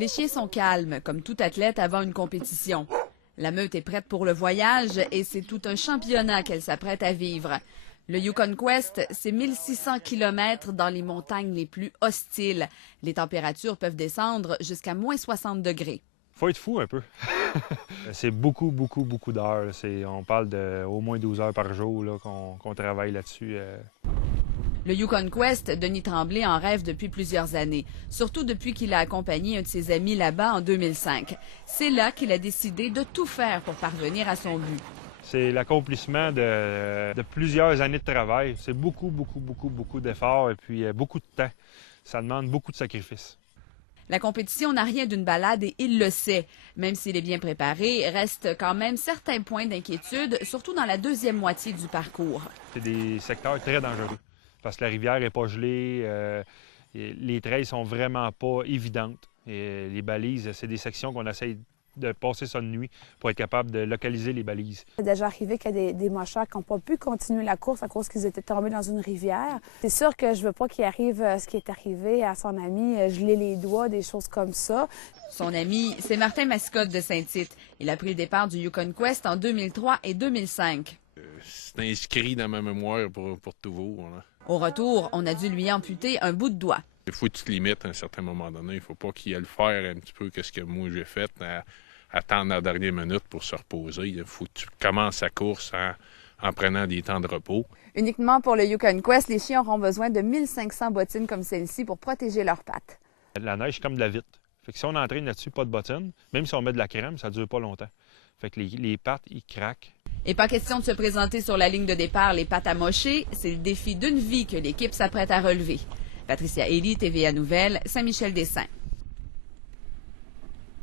Les chiens sont calmes, comme tout athlète avant une compétition. La meute est prête pour le voyage et c'est tout un championnat qu'elle s'apprête à vivre. Le Yukon Quest, c'est 1600 km dans les montagnes les plus hostiles. Les températures peuvent descendre jusqu'à moins 60 degrés. Faut être fou un peu. C'est beaucoup d'heures. On parle d'au moins 12 heures par jour qu'on travaille là-dessus. Le Yukon Quest, Denis Tremblay en rêve depuis plusieurs années, surtout depuis qu'il a accompagné un de ses amis là-bas en 2005. C'est là qu'il a décidé de tout faire pour parvenir à son but. C'est l'accomplissement de plusieurs années de travail. C'est beaucoup d'efforts et puis beaucoup de temps. Ça demande beaucoup de sacrifices. La compétition n'a rien d'une balade et il le sait. Même s'il est bien préparé, reste quand même certains points d'inquiétude, surtout dans la deuxième moitié du parcours. C'est des secteurs très dangereux parce que la rivière n'est pas gelée, les trails sont vraiment pas évidentes. Et les balises, c'est des sections qu'on essaye de passer ça de nuit pour être capable de localiser les balises. C'est déjà arrivé qu'il y a des mocheurs qui n'ont pas pu continuer la course à cause qu'ils étaient tombés dans une rivière. C'est sûr que je veux pas qu'il arrive ce qui est arrivé à son ami, geler les doigts, des choses comme ça. Son ami, c'est Martin Mascotte de Saint-Tite. Il a pris le départ du Yukon Quest en 2003 et 2005. C'est inscrit dans ma mémoire pour toujours. Là. Au retour, on a dû lui amputer un bout de doigt. Il faut que tu te limites à un certain moment donné. Il ne faut pas qu'il aille faire un petit peu ce que moi j'ai fait, attendre la dernière minute pour se reposer. Il faut que tu commences la course en prenant des temps de repos. Uniquement pour le Yukon Quest, les chiens auront besoin de 1500 bottines comme celle-ci pour protéger leurs pattes. La neige, c'est comme de la vitre. Fait que si on entraîne là-dessus, pas de bottines, même si on met de la crème, ça ne dure pas longtemps. Fait que les pattes, ils craquent. Et pas question de se présenter sur la ligne de départ les pattes amochées. C'est le défi d'une vie que l'équipe s'apprête à relever. Patricia Ely, TVA Nouvelles, Saint-Michel-des-Saints.